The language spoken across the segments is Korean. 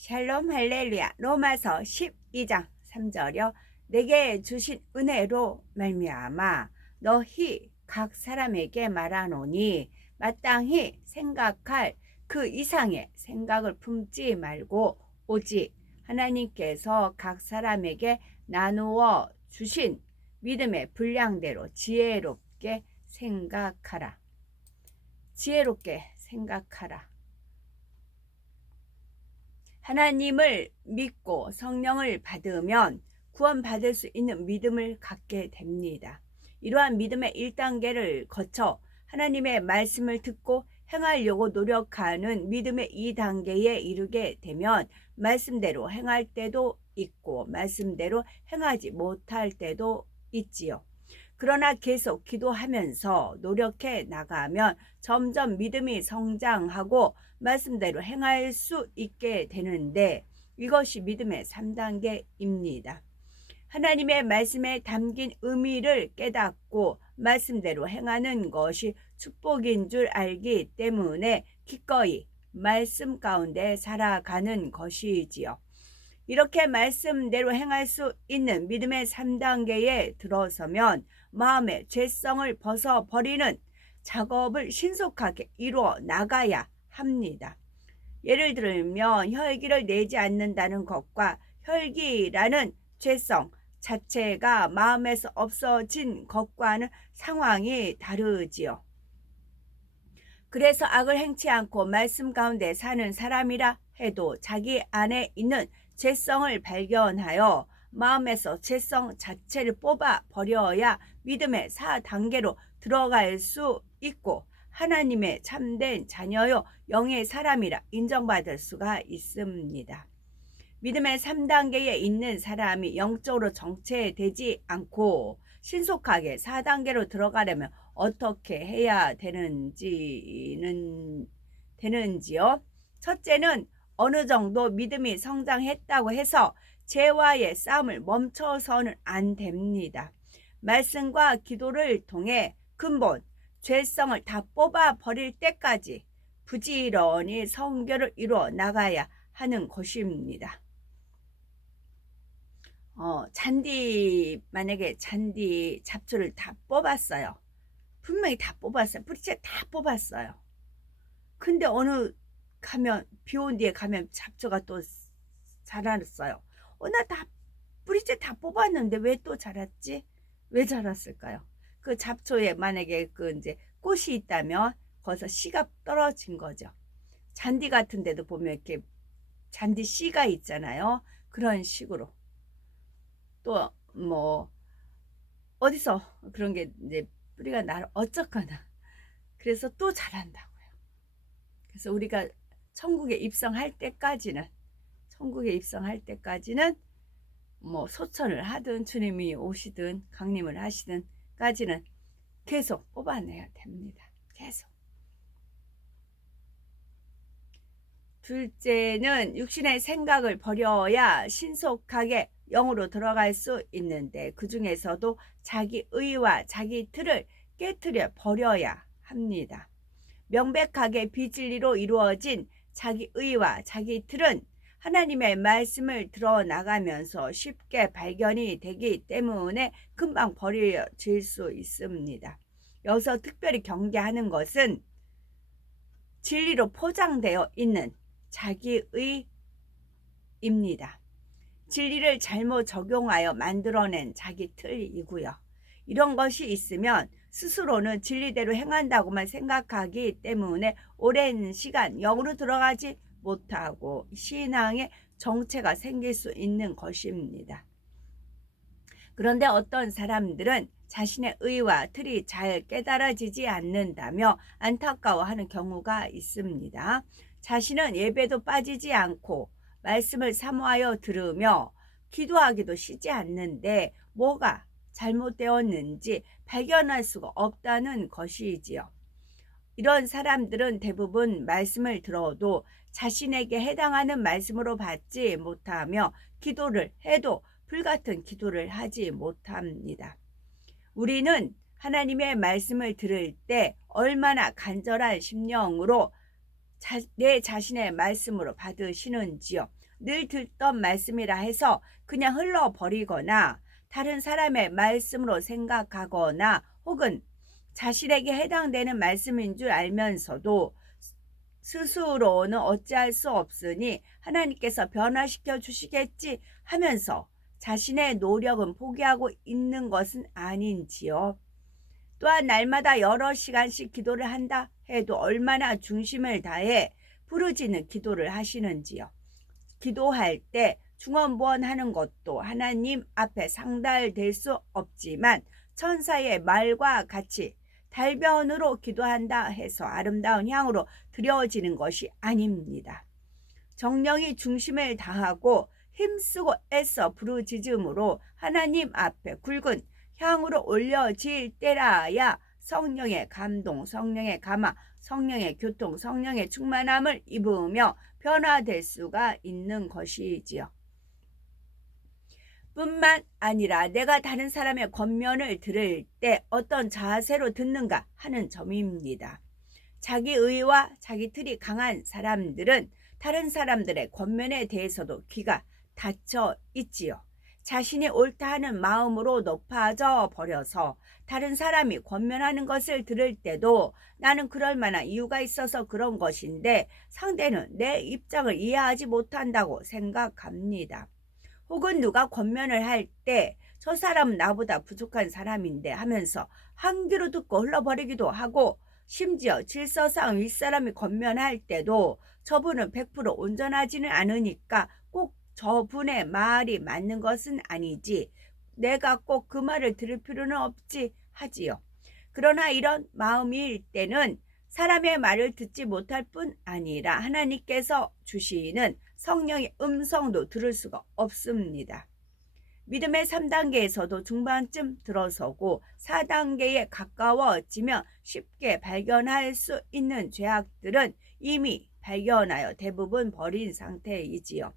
샬롬 할렐루야. 로마서 12장 3절여 내게 주신 은혜로 말미암아 너희 각 사람에게 말하노니 마땅히 생각할 그 이상의 생각을 품지 말고 오직 하나님께서 각 사람에게 나누어 주신 믿음의 분량대로 지혜롭게 생각하라. 지혜롭게 생각하라. 하나님을 믿고 성령을 받으면 구원받을 수 있는 믿음을 갖게 됩니다. 이러한 믿음의 1단계를 거쳐 하나님의 말씀을 듣고 행하려고 노력하는 믿음의 2단계에 이르게 되면 말씀대로 행할 때도 있고 말씀대로 행하지 못할 때도 있지요. 그러나 계속 기도하면서 노력해 나가면 점점 믿음이 성장하고 말씀대로 행할 수 있게 되는데 이것이 믿음의 3단계입니다. 하나님의 말씀에 담긴 의미를 깨닫고 말씀대로 행하는 것이 축복인 줄 알기 때문에 기꺼이 말씀 가운데 살아가는 것이지요. 이렇게 말씀대로 행할 수 있는 믿음의 3단계에 들어서면 마음의 죄성을 벗어버리는 작업을 신속하게 이루어 나가야 합니다. 예를 들면 혈기를 내지 않는다는 것과 혈기라는 죄성 자체가 마음에서 없어진 것과는 상황이 다르지요. 그래서 악을 행치 않고 말씀 가운데 사는 사람이라 해도 자기 안에 있는 죄성을 발견하여 마음에서 죄성 자체를 뽑아 버려야 믿음의 4단계로 들어갈 수 있고 하나님의 참된 자녀요 영의 사람이라 인정받을 수가 있습니다. 믿음의 3단계에 있는 사람이 영적으로 정체되지 않고 신속하게 4단계로 들어가려면 어떻게 해야 되는지요? 첫째는 어느 정도 믿음이 성장했다고 해서 죄와의 싸움을 멈춰서는 안 됩니다. 말씀과 기도를 통해 근본 죄성을 다 뽑아 버릴 때까지 부지런히 선교를 이루어 나가야 하는 것입니다. 만약에 잔디 잡초를 다 뽑았어요. 분명히 다 뽑았어요. 뿌리째 다 뽑았어요. 근데 가면 비 온 뒤에 가면 잡초가 또 자랐어요. 나 다 뿌리째 다 뽑았는데 왜 또 자랐지? 왜 자랐을까요? 그 잡초에 만약에 이제 꽃이 있다면 거기서 씨가 떨어진 거죠. 잔디 같은 데도 보면 이렇게 잔디 씨가 있잖아요. 그런 식으로 또 어디서 그런 게 이제 뿌리가 어쩌거나 그래서 또 자란다고요. 그래서 우리가 천국에 입성할 때까지는 소천을 하든 주님이 오시든 강림을 하시든 까지는 계속 뽑아내야 됩니다. 계속. 둘째는 육신의 생각을 버려야 신속하게 영으로 들어갈 수 있는데 그 중에서도 자기 의와 자기 틀을 깨트려 버려야 합니다. 명백하게 비진리로 이루어진 자기 의와 자기 틀은 하나님의 말씀을 들어나가면서 쉽게 발견이 되기 때문에 금방 버려질 수 있습니다. 여기서 특별히 경계하는 것은 진리로 포장되어 있는 자기의입니다. 진리를 잘못 적용하여 만들어낸 자기 틀이고요. 이런 것이 있으면 스스로는 진리대로 행한다고만 생각하기 때문에 오랜 시간 영으로 들어가지 못하고 신앙의 정체가 생길 수 있는 것입니다. 그런데 어떤 사람들은 자신의 의와 틀이 잘 깨달아지지 않는다며 안타까워하는 경우가 있습니다. 자신은 예배도 빠지지 않고 말씀을 사모하여 들으며 기도하기도 쉬지 않는데 뭐가 잘못되었는지 발견할 수가 없다는 것이지요. 이런 사람들은 대부분 말씀을 들어도 자신에게 해당하는 말씀으로 받지 못하며 기도를 해도 불같은 기도를 하지 못합니다. 우리는 하나님의 말씀을 들을 때 얼마나 간절한 심령으로 내 자신의 말씀으로 받으시는지요? 늘 듣던 말씀이라 해서 그냥 흘러버리거나 다른 사람의 말씀으로 생각하거나 혹은 자신에게 해당되는 말씀인 줄 알면서도 스스로는 어찌할 수 없으니 하나님께서 변화시켜 주시겠지 하면서 자신의 노력은 포기하고 있는 것은 아닌지요. 또한 날마다 여러 시간씩 기도를 한다 해도 얼마나 중심을 다해 부르짖는 기도를 하시는지요. 기도할 때 중언부언하는 것도 하나님 앞에 상달될 수 없지만 천사의 말과 같이 달변으로 기도한다 해서 아름다운 향으로 드려지는 것이 아닙니다. 정령이 중심을 다하고 힘쓰고 애써 부르짖음으로 하나님 앞에 굵은 향으로 올려질 때라야 성령의 감동, 성령의 감화, 성령의 교통, 성령의 충만함을 입으며 변화될 수가 있는 것이지요. 뿐만 아니라 내가 다른 사람의 권면을 들을 때 어떤 자세로 듣는가 하는 점입니다. 자기 의와 자기 틀이 강한 사람들은 다른 사람들의 권면에 대해서도 귀가 닫혀 있지요. 자신이 옳다 하는 마음으로 높아져 버려서 다른 사람이 권면하는 것을 들을 때도 나는 그럴 만한 이유가 있어서 그런 것인데 상대는 내 입장을 이해하지 못한다고 생각합니다. 혹은 누가 권면을 할 때 저 사람은 나보다 부족한 사람인데 하면서 한 귀로 듣고 흘러버리기도 하고 심지어 질서상 윗사람이 권면할 때도 저분은 100% 온전하지는 않으니까 꼭 저분의 말이 맞는 것은 아니지 내가 꼭 그 말을 들을 필요는 없지 하지요. 그러나 이런 마음일 때는 사람의 말을 듣지 못할 뿐 아니라 하나님께서 주시는 성령의 음성도 들을 수가 없습니다. 믿음의 3단계에서도 중반쯤 들어서고 4단계에 가까워지면 쉽게 발견할 수 있는 죄악들은 이미 발견하여 대부분 버린 상태이지요.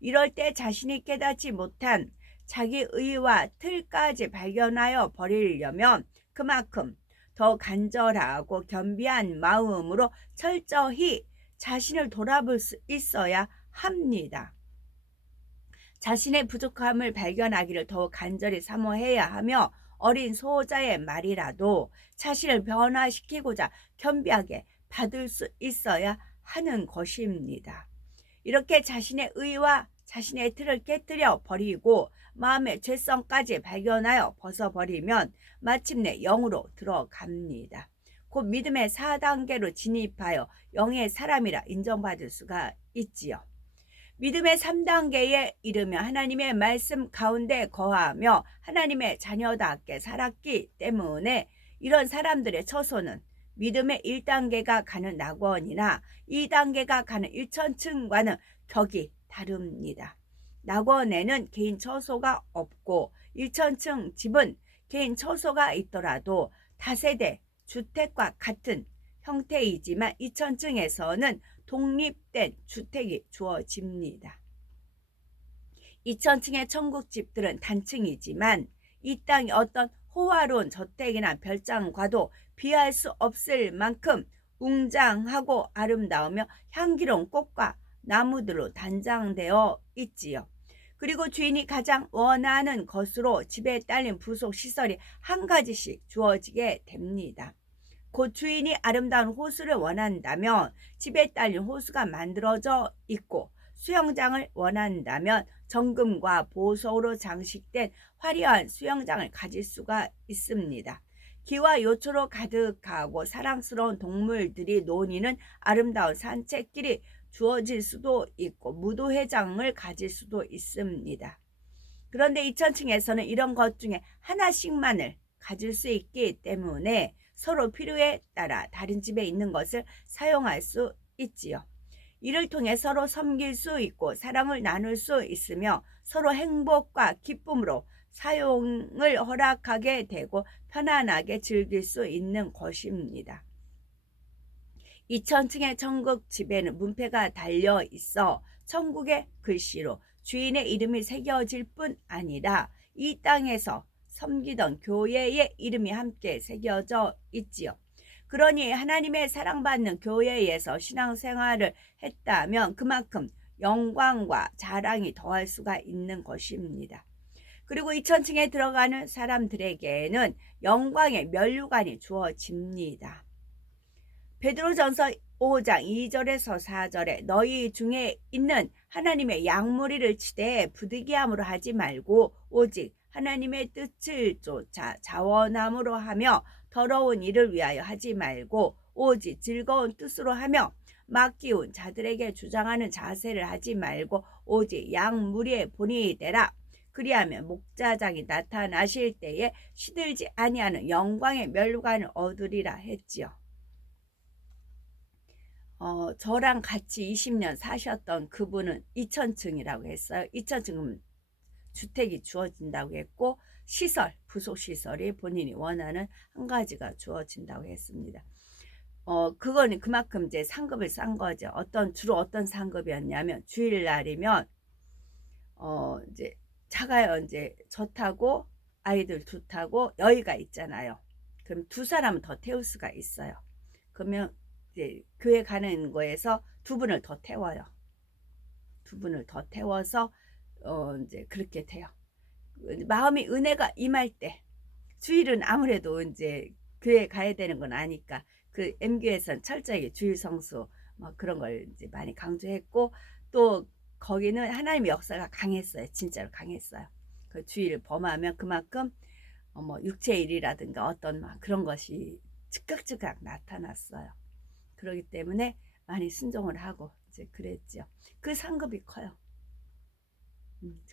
이럴 때 자신이 깨닫지 못한 자기 의와 틀까지 발견하여 버리려면 그만큼 더 간절하고 겸비한 마음으로 철저히 자신을 돌아볼 수 있어야 합니다. 자신의 부족함을 발견하기를 더욱 간절히 사모해야 하며 어린 소자의 말이라도 자신을 변화시키고자 겸비하게 받을 수 있어야 하는 것입니다. 이렇게 자신의 의와 자신의 틀을 깨뜨려 버리고 마음의 죄성까지 발견하여 벗어버리면 마침내 영으로 들어갑니다. 곧 믿음의 4단계로 진입하여 영의 사람이라 인정받을 수가 있지요. 믿음의 3단계에 이르며 하나님의 말씀 가운데 거하며 하나님의 자녀답게 살았기 때문에 이런 사람들의 처소는 믿음의 1단계가 가는 낙원이나 2단계가 가는 1천층과는 격이 다릅니다. 낙원에는 개인 처소가 없고 1천층 집은 개인 처소가 있더라도 다세대 주택과 같은 형태이지만 2천층에서는 독립된 주택이 주어집니다. 2천층의 천국집들은 단층이지만 이 땅의 어떤 호화로운 저택이나 별장과도 비할 수 없을 만큼 웅장하고 아름다우며 향기로운 꽃과 나무들로 단장되어 있지요. 그리고 주인이 가장 원하는 것으로 집에 딸린 부속 시설이 한 가지씩 주어지게 됩니다. 곧 주인이 아름다운 호수를 원한다면 집에 딸린 호수가 만들어져 있고 수영장을 원한다면 정금과 보석으로 장식된 화려한 수영장을 가질 수가 있습니다. 기와 요초로 가득하고 사랑스러운 동물들이 노니는 아름다운 산책길이 주어질 수도 있고 무도회장을 가질 수도 있습니다. 그런데 2천층에서는 이런 것 중에 하나씩만을 가질 수 있기 때문에 서로 필요에 따라 다른 집에 있는 것을 사용할 수 있지요. 이를 통해 서로 섬길 수 있고 사랑을 나눌 수 있으며 서로 행복과 기쁨으로 사용을 허락하게 되고 편안하게 즐길 수 있는 것입니다. 2천층의 천국 집에는 문패가 달려 있어 천국의 글씨로 주인의 이름이 새겨질 뿐 아니라 이 땅에서 섬기던 교회의 이름이 함께 새겨져 있지요. 그러니 하나님의 사랑받는 교회에서 신앙생활을 했다면 그만큼 영광과 자랑이 더할 수가 있는 것입니다. 그리고 2000층에 들어가는 사람들에게는 영광의 면류관이 주어집니다. 베드로전서 5장 2절에서 4절에 너희 중에 있는 하나님의 양무리를 치되 부득이함으로 하지 말고 오직 하나님의 뜻을 쫓아 자원함으로 하며 더러운 일을 위하여 하지 말고 오직 즐거운 뜻으로 하며 맡기운 자들에게 주장하는 자세를 하지 말고 오직 양무리의 본이 되라. 그리하면 목자장이 나타나실 때에 시들지 아니하는 영광의 면류관을 얻으리라 했지요. 저랑 같이 20년 사셨던 그분은 2000층이라고 했어요. 2000층은 주택이 주어진다고 했고 시설, 부속시설이 본인이 원하는 한 가지가 주어진다고 했습니다. 그거는 그만큼 이제 상급을 싼 거죠. 주로 어떤 상급이었냐면 주일날이면 이제 차가요. 이제 저 타고 아이들 두 타고 여의가 있잖아요. 그럼 두 사람은 더 태울 수가 있어요. 그러면 이제 교회 가는 거에서 두 분을 더 태워요. 두 분을 더 태워서 이제 그렇게 돼요. 마음이 은혜가 임할 때 주일은 아무래도 이제 교회 가야 되는 건 아니까 그 M교에서는 철저하게 주일 성수 뭐 그런 걸 이제 많이 강조했고 또 거기는 하나님의 역사가 강했어요. 진짜로 강했어요. 그 주일을 범하면 그만큼 뭐 육체의 일이라든가 어떤 막 그런 것이 즉각 나타났어요. 그렇기 때문에 많이 순종을 하고 이제 그랬죠. 그 상급이 커요.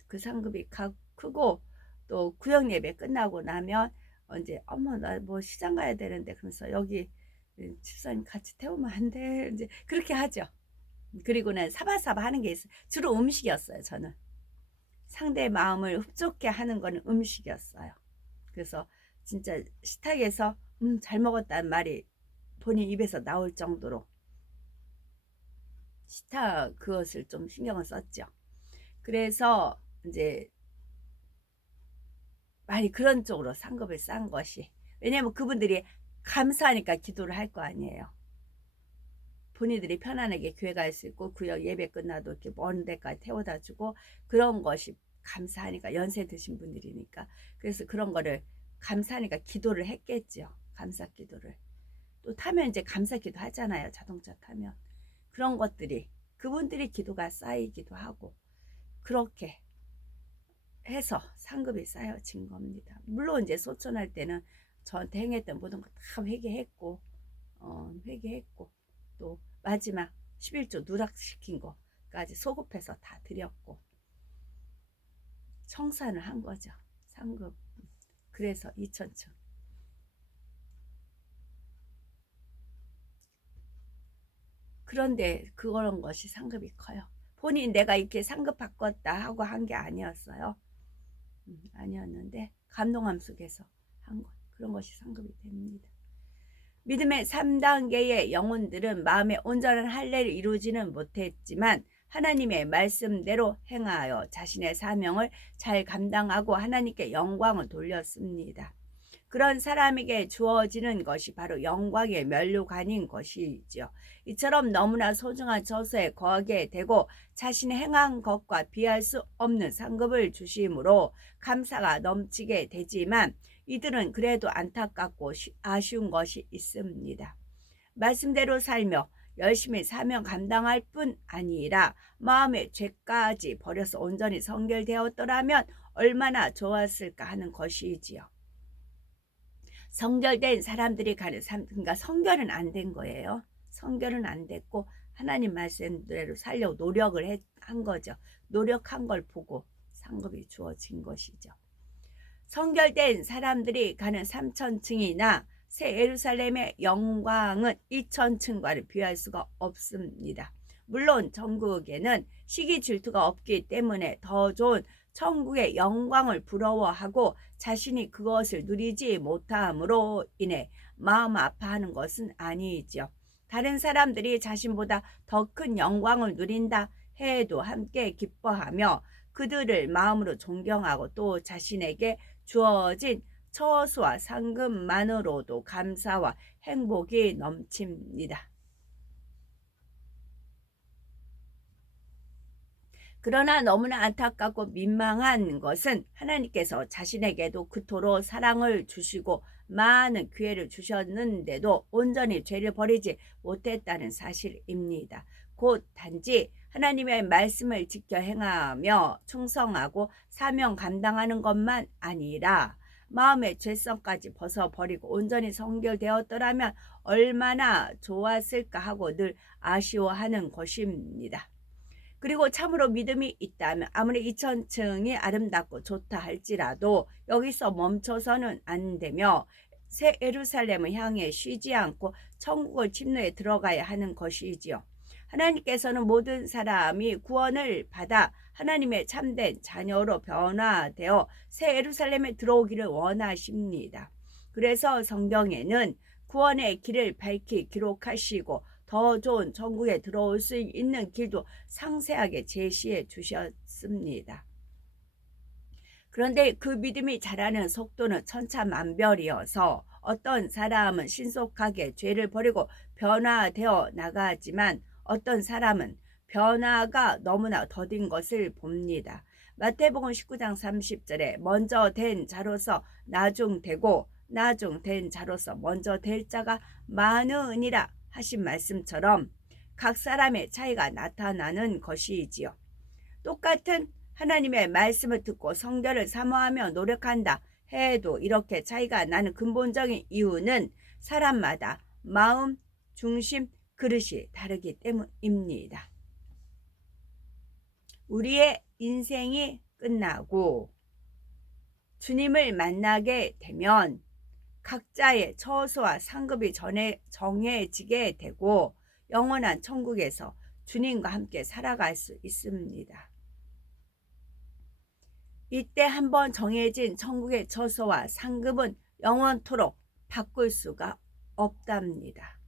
그 상급이 크고 또 구역 예배 끝나고 나면 이제 어머 나 뭐 시장 가야 되는데 그러면서 여기 집사님 같이 태우면 안 돼. 이제 그렇게 하죠. 그리고는 사바사바 하는 게 있어요. 주로 음식이었어요. 저는 상대의 마음을 흡족해 하는 거는 음식이었어요. 그래서 진짜 식탁에서 잘 먹었다는 말이 본인 입에서 나올 정도로 식탁 그것을 좀 신경을 썼죠. 그래서 이제 많이 그런 쪽으로 상급을 싼 것이, 왜냐면 그분들이 감사하니까 기도를 할 거 아니에요. 본인들이 편안하게 교회 갈 수 있고 구역 예배 끝나도 이렇게 먼 데까지 태워다 주고 그런 것이 감사하니까, 연세 드신 분들이니까. 그래서 그런 거를 감사하니까 기도를 했겠죠. 감사 기도를. 또 타면 이제 감사 기도 하잖아요. 자동차 타면. 그런 것들이 그분들이 기도가 쌓이기도 하고 그렇게 해서 상급이 쌓여진 겁니다. 물론 이제 소천할 때는 저한테 행했던 모든 거 다 회개했고 또 마지막 11조 누락시킨 거까지 소급해서 다 드렸고 청산을 한 거죠. 상급. 그래서 2000층. 그런데 그런 것이 상급이 커요. 본인 내가 이렇게 상급 바꿨다 하고 한 게 아니었어요. 아니었는데 감동함 속에서 한 것. 그런 것이 상급이 됩니다. 믿음의 3단계의 영혼들은 마음의 온전한 할례를 이루지는 못했지만 하나님의 말씀대로 행하여 자신의 사명을 잘 감당하고 하나님께 영광을 돌렸습니다. 그런 사람에게 주어지는 것이 바로 영광의 면류관인 것이지요. 이처럼 너무나 소중한 저수에 거하게 되고 자신이 행한 것과 비할 수 없는 상급을 주심으로 감사가 넘치게 되지만 이들은 그래도 안타깝고 아쉬운 것이 있습니다. 말씀대로 살며 열심히 사명 감당할 뿐 아니라 마음의 죄까지 버려서 온전히 성결되었더라면 얼마나 좋았을까 하는 것이지요. 성결된 사람들이 가는 삶, 그러니까 성결은 안 된 거예요. 성결은 안 됐고 하나님 말씀대로 살려고 노력을 한 거죠. 노력한 걸 보고 상급이 주어진 것이죠. 성결된 사람들이 가는 3000층이나 새 예루살렘의 영광은 2000층과를 비할 수가 없습니다. 물론 천국에는 시기 질투가 없기 때문에 더 좋은 천국의 영광을 부러워하고 자신이 그것을 누리지 못함으로 인해 마음 아파하는 것은 아니지요. 다른 사람들이 자신보다 더 큰 영광을 누린다 해도 함께 기뻐하며 그들을 마음으로 존경하고 또 자신에게 주어진 처수와 상급만으로도 감사와 행복이 넘칩니다. 그러나 너무나 안타깝고 민망한 것은 하나님께서 자신에게도 그토록 사랑을 주시고 많은 기회를 주셨는데도 온전히 죄를 버리지 못했다는 사실입니다. 곧 단지 하나님의 말씀을 지켜 행하며 충성하고 사명 감당하는 것만 아니라 마음의 죄성까지 벗어버리고 온전히 성결되었더라면 얼마나 좋았을까 하고 늘 아쉬워하는 것입니다. 그리고 참으로 믿음이 있다면 아무리 2000층이 아름답고 좋다 할지라도 여기서 멈춰서는 안 되며 새 예루살렘을 향해 쉬지 않고 천국을 침노에 들어가야 하는 것이지요. 하나님께서는 모든 사람이 구원을 받아 하나님의 참된 자녀로 변화되어 새 예루살렘에 들어오기를 원하십니다. 그래서 성경에는 구원의 길을 밝히 기록하시고 더 좋은 천국에 들어올 수 있는 길도 상세하게 제시해 주셨습니다. 그런데 그 믿음이 자라는 속도는 천차만별이어서 어떤 사람은 신속하게 죄를 버리고 변화되어 나가지만 어떤 사람은 변화가 너무나 더딘 것을 봅니다. 마태복음 19장 30절에 먼저 된 자로서 나중되고 나중된 자로서 먼저 될 자가 많으니라 하신 말씀처럼 각 사람의 차이가 나타나는 것이지요. 똑같은 하나님의 말씀을 듣고 성결을 사모하며 노력한다 해도 이렇게 차이가 나는 근본적인 이유는 사람마다 마음, 중심, 그릇이 다르기 때문입니다. 우리의 인생이 끝나고 주님을 만나게 되면 각자의 처소와 상급이 정해지게 되고 영원한 천국에서 주님과 함께 살아갈 수 있습니다. 이때 한번 정해진 천국의 처소와 상급은 영원토록 바꿀 수가 없답니다.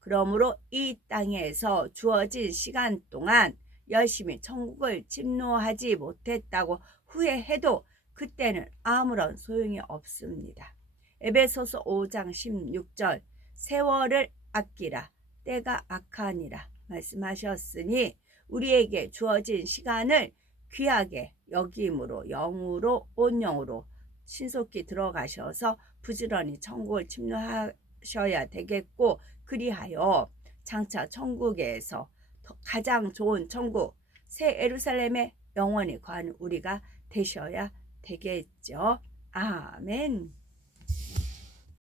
그러므로 이 땅에서 주어진 시간 동안 열심히 천국을 침노하지 못했다고 후회해도 그때는 아무런 소용이 없습니다. 에베소서 5장 16절 세월을 아끼라 때가 악하니라 말씀하셨으니 우리에게 주어진 시간을 귀하게 여김으로 영으로 온 영으로 신속히 들어가셔서 부지런히 천국을 침노하셔야 되겠고 그리하여 장차 천국에서 가장 좋은 천국 새 예루살렘에 영원히 거하는 우리가 되셔야 되겠죠. 아멘.